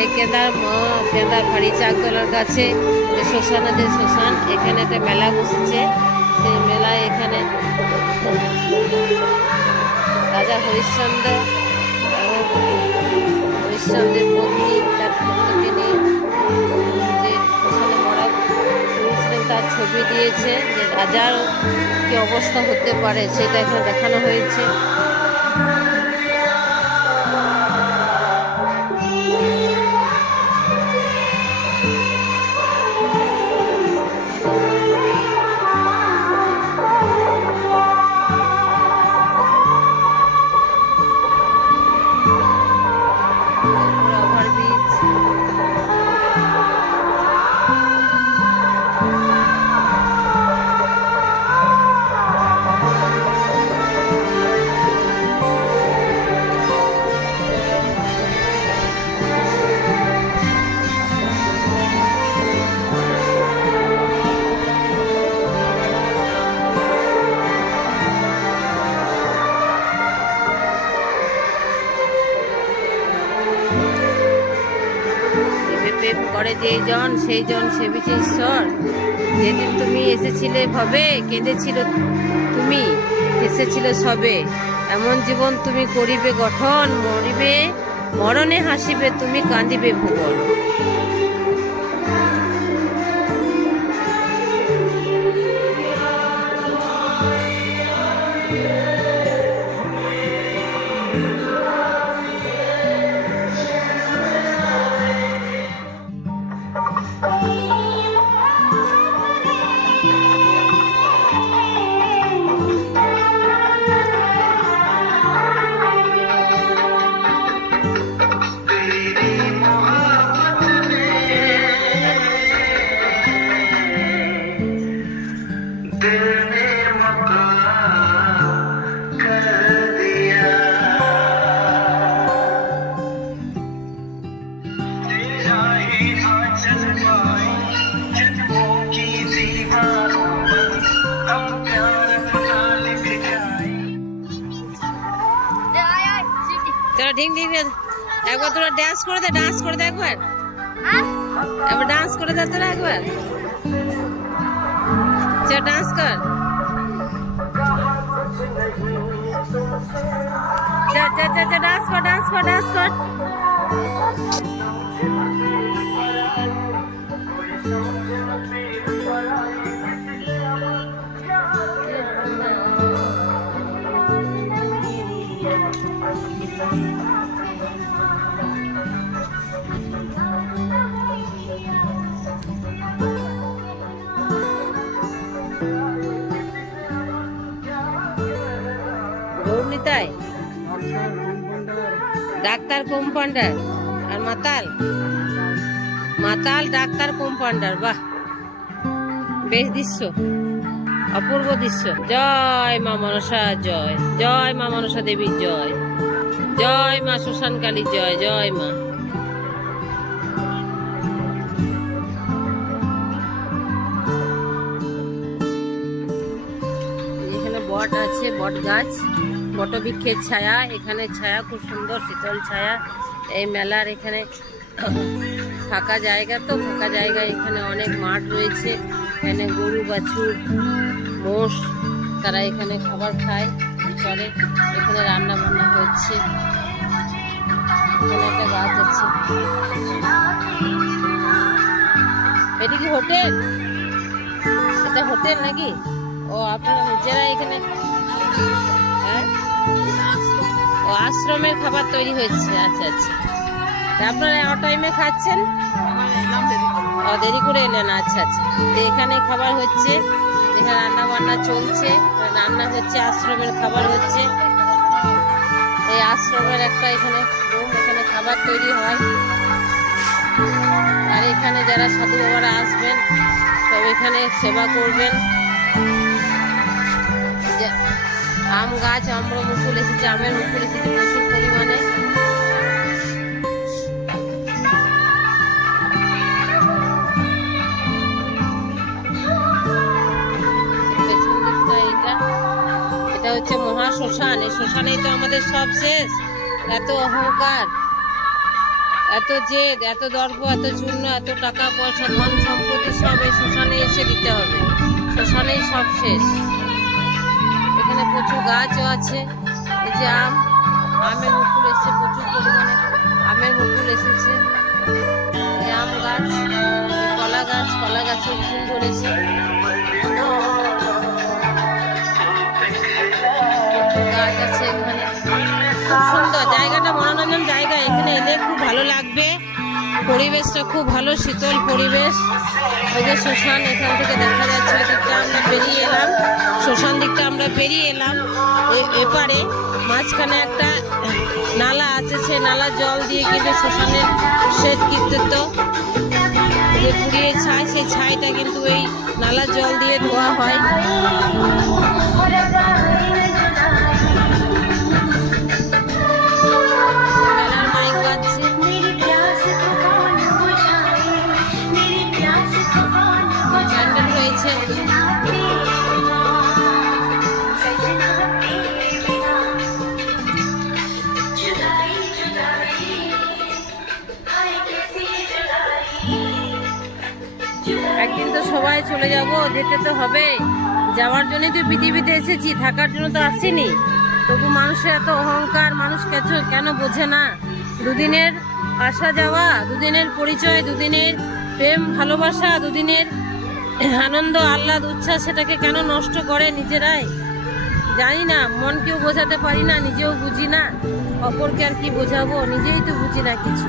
এই কেদার ফাড়ি চাকদলার কাছে যে শ্মশান, এখানে একটা মেলা বসেছে। সেই মেলায় এখানে রাজা হরিশ্চন্দ্রের পত্নী তার পুত্রকে নিয়ে যে শ্মশানে মরা করেছিলেন তার ছবি দিয়েছে, যে রাজার কি অবস্থা হতে পারে সেটা এখানে দেখানো হয়েছে। প্রেম করে সেই জন সেবিছে ঈশ্বর। যেদিন তুমি এসেছিলে ভবে, কেঁদেছিল তুমি, এসেছিল সবে। এমন জীবন তুমি করিবে গঠন, মরিবে মরণে হাসিবে তুমি, কাঁদিবে ভুবন। চলো ঢিং ঢিং, একবার তোরা ডান্স করে দে একবার, একবার ডান্স করে দে তোরা একবার, চল ডান্স কর, ডান্স কর। গৌরনীতাই ডাক্তার কম্পাউন্ডার আর মাতাল ডাক্তার কম্পাউন্ডার। বাহ, বেশ দৃশ্য, অপূর্ব দৃশ্য। জয় মা মনসা, জয় মা মনসা দেবী, জয় মা শ্মশান কালী, জয় মা। এখানে বট আছে, বট গাছ, বটবৃক্ষের ছায়া, এখানে ছায়া খুব সুন্দর, শীতল ছায়া। এই মেলার এখানে ফাঁকা জায়গা, এখানে অনেক মাঠ রয়েছে। এখানে গরু বাছুর মোষ তারা এখানে খাবার খায় করে। এখানে রান্না বান্না হচ্ছে। এখানে একটা গাছ আছে। এটি কি হোটেল? এটা হোটেল নাকি? ও আপনারা নিজেরা এখানে আশ্রমের খাবার তৈরি হচ্ছে। আচ্ছা, আপনারা টাইমে খাচ্ছেন? দেরি করে এলেন। আচ্ছা, তো এখানে খাবার হচ্ছে, এখানে রান্না বান্না চলছে, রান্না হচ্ছে, আশ্রমের খাবার হচ্ছে। এই আশ্রমের একটা এখানে রুম, এখানে খাবার তৈরি হয়। আর এখানে যারা সাধু বাবারা আসবেন সব এখানে সেবা করবেন। আম গাছ, আমের মুকুল এসেছে প্রচুর পরিমাণে। এটা হচ্ছে মহাশ্মশান। এই শ্মশানেই তো আমাদের সব শেষ। এত অহংকার, এত জেদ, এত দর্প, এত চূর্ণ, এত টাকা পয়সা, ধন সম্পত্তি সব এই শ্মশানে এসে দিতে হবে। শ্মশানেই সব শেষ। এখানে প্রচুর গাছও আছে। এই যে আমের মুকুল এসেছে, প্রচুর পরিমাণে আমের মুকুল এসেছে। এই আম গাছ, কলা গাছ, কলা গাছের ফুল ধরেছে। গাছ আছে এখানে, খুব সুন্দর জায়গাটা, মনোরঞ্জন জায়গা। এখানে এলে খুব ভালো লাগবে, পরিবেশটা খুব ভালো, শীতল পরিবেশ। ওই যে শ্মশান এখান থেকে দেখা যাচ্ছে, ওই দিকটা আমরা বেরিয়ে এলাম, শ্মশান দিকটা আমরা বেরিয়ে এলাম। এপারে মাঝখানে একটা নালা আছে, সেই নালা জল দিয়ে কিন্তু শ্মশানের সেচ কীর্তিত্ব যে পুড়িয়ে ছাই, সেই ছাইটা কিন্তু এই নালা জল দিয়ে ধোয়া হয়। মেলার মাইক বাজছে। প্যান্ডেল রয়েছে। একদিন তো সবাই চলে যাব, যেতে তো হবে। যাওয়ার জন্যই তো পৃথিবীতে এসেছি, থাকার জন্য তো আসিনি। তবু মানুষের এত অহংকার, মানুষ কেন বোঝে না? দুদিনের আসা যাওয়া, দুদিনের পরিচয়, দুদিনের প্রেম ভালোবাসা, দুদিনের আনন্দ আহ্লাদ উচ্ছ্বাস, সেটাকে কেন নষ্ট করে নিজেরাই? জানি না, মনকেও বোঝাতে পারি না, নিজেও বুঝি না, অপরকে আর কি বোঝাবো? নিজেই তো বুঝি না কিছু।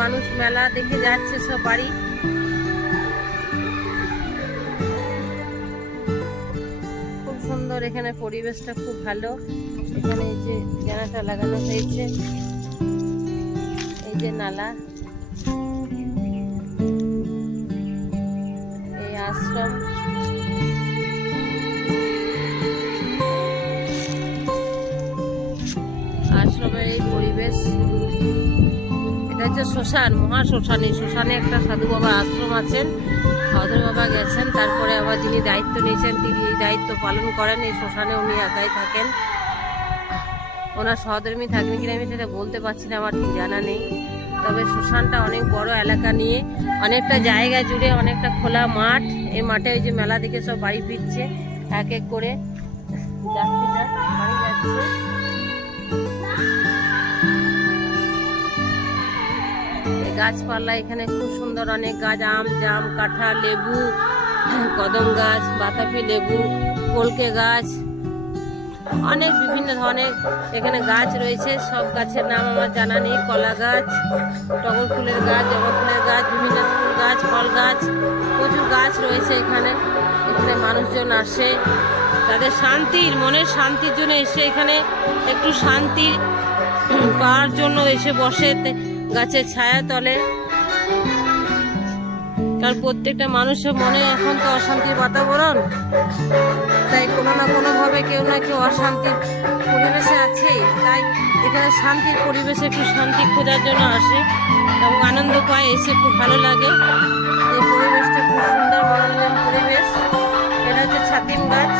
মানুষ মেলা দেখে যাচ্ছে সব বাড়ি। খুব সুন্দর এখানে পরিবেশটা, খুব ভালো। এখানে এই যে জানাটা লাগানো হয়েছে, এই যে নালা, এই আশ্রম। আশ্রমের এই পরিবেশ, এটা হচ্ছে শ্মশান, মহাশ্মশান। এই শ্মশানে একটা সাধু বাবার আশ্রম আছেন, সাধু বাবা গেছেন, তারপরে আবার যিনি দায়িত্ব নিয়েছেন তিনি এই দায়িত্ব পালন করেন। এই শ্মশানে উনি একাই থাকেন, ওনার সহধর্মী থাকেন কিনা আমি সেটা বলতে পারছি না, আমার ঠিক জানা নেই। তবে শ্মশানটা অনেক বড় এলাকা নিয়ে, অনেকটা জায়গা জুড়ে, অনেকটা খোলা মাঠ। এই মাঠে ওই যে মেলা দেখে সব বাড়ি ফিরছে এক এক করে, যাত্রীরা বাড়ি যাচ্ছে। গাছপালা এখানে খুব সুন্দর, অনেক গাছ, আম, জাম, কাঁঠাল, লেবু, কদম গাছ, বাতাবি লেবু, কলকে গাছ, অনেক বিভিন্ন ধরনের এখানে গাছ রয়েছে। সব গাছের নাম আমার জানা নেই। কলা গাছ, টগর ফুলের গাছ, জবা ফুলের গাছ, বিভিন্ন ফুল গাছ, ফল গাছ, প্রচুর গাছ রয়েছে এখানে। এখানে মানুষজন আসে তাদের শান্তির, মনের শান্তির জন্য এসে, এখানে একটু শান্তি পাওয়ার জন্য এসে বসে গাছের ছায়া তলে। কারণ প্রত্যেকটা মানুষের মনে এখন তো অশান্তির বাতাবরণ, তাই কোনো না কোনোভাবে কেউ না কেউ অশান্তির পরিবেশে আছেই। তাই এখানে শান্তির পরিবেশে একটু শান্তি খোঁজার জন্য আসে এবং আনন্দ পায়, এসে খুব ভালো লাগে। এই পরিবেশটা খুব সুন্দর, মনোরঞ্জন পরিবেশ। এটা হচ্ছে ছাতিম গাছ,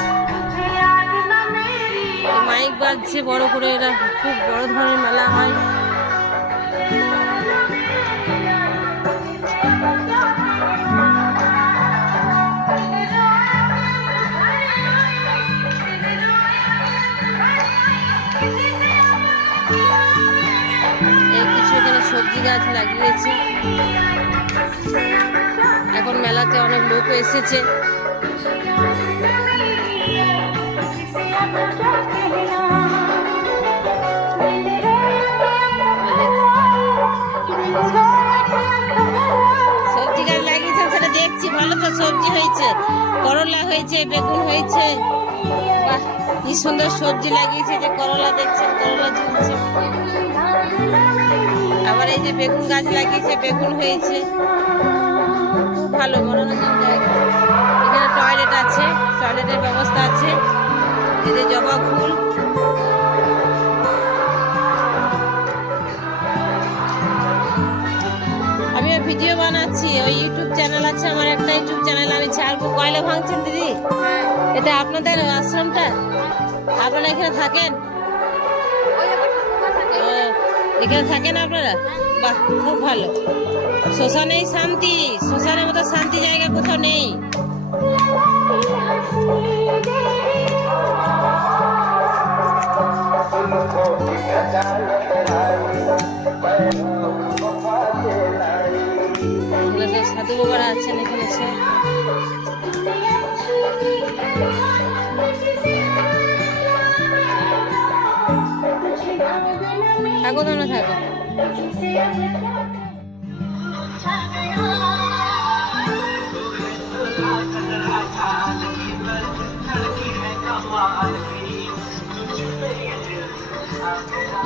মাইক বাজছে বড় করে, এরা খুব বড় ধরনের মেলা হয়। কিছু এখানে সবজি গাছ লাগিয়েছে। এখন মেলাতে অনেক লোক এসেছে। সবজি গাছ লাগিয়েছে, সেটা দেখছি, ভালো তো সবজি হয়েছে, করলা হয়েছে, বেগুন হয়েছে। বাহ, কি সুন্দর সবজি লাগিয়েছে। যে করলা দেখছেন, করলা ঝুলছে। আবার এই যে বেগুন গাছ লাগিয়েছে, বেগুন হয়েছে। খুব ভালো মনোরঞ্জন জায়গা। এখানে টয়লেট আছে, টয়লেটের ব্যবস্থা আছে। এই যে জবা ফুল, আমি ভিডিও বানাচ্ছি, ওই ইউটিউব চ্যানেল আছে আমার, একটা ইউটিউব চ্যানেল আমি ছাড়বো। কয়লা ভাঙছেন দিদি? এটা আপনাদের আশ্রমটা? আপনারা এখানে থাকেন? ও, এখানে থাকেন আপনারা? বাহ, খুব ভালো। শ্মশানেই শান্তি, শ্মশানের মতো শান্তি জায়গা কোথাও নেই। সাধু বাবারা আছেন এখানে সব। থাকো, তোমরা থাকো। Thank you.